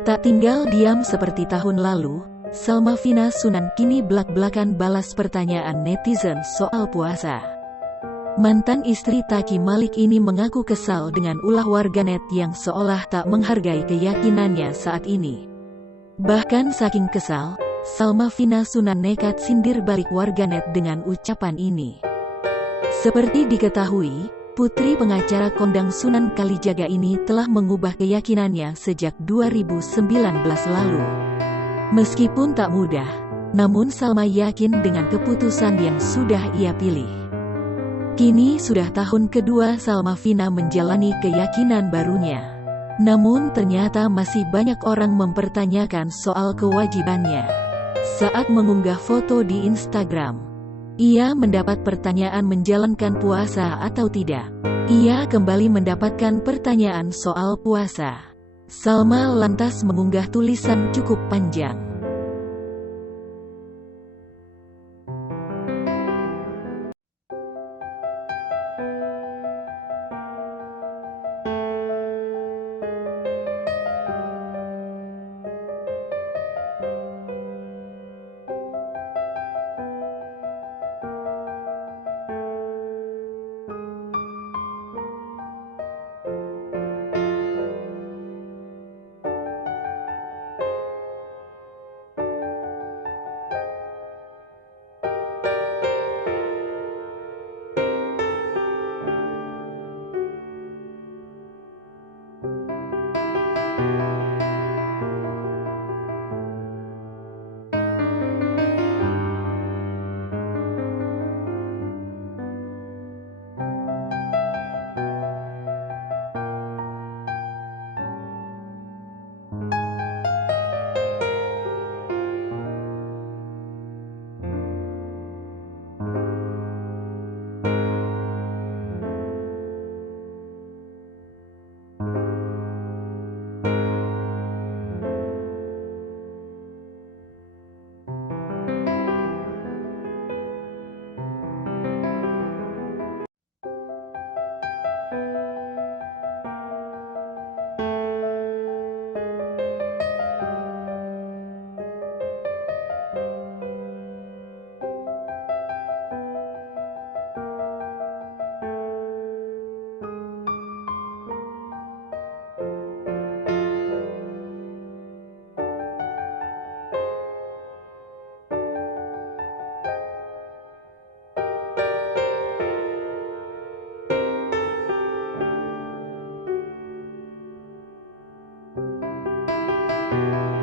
Tak tinggal diam seperti tahun lalu, Salma Vina Sunan kini belak-belakan balas pertanyaan netizen soal puasa. Mantan istri Taki Malik ini mengaku kesal dengan ulah warganet yang seolah tak menghargai keyakinannya saat ini. Bahkan saking kesal, Salma Vina Sunan nekat sindir balik warganet dengan ucapan ini. Seperti diketahui, putri pengacara kondang Sunan Kalijaga ini telah mengubah keyakinannya sejak 2019 lalu. Meskipun tak mudah, namun Salma yakin dengan keputusan yang sudah ia pilih. Kini sudah tahun kedua Salma Vina menjalani keyakinan barunya. Namun ternyata masih banyak orang mempertanyakan soal kewajibannya. Saat mengunggah foto di Instagram, ia mendapat pertanyaan menjalankan puasa atau tidak. Ia kembali mendapatkan pertanyaan soal puasa. Salma lantas mengunggah tulisan cukup panjang.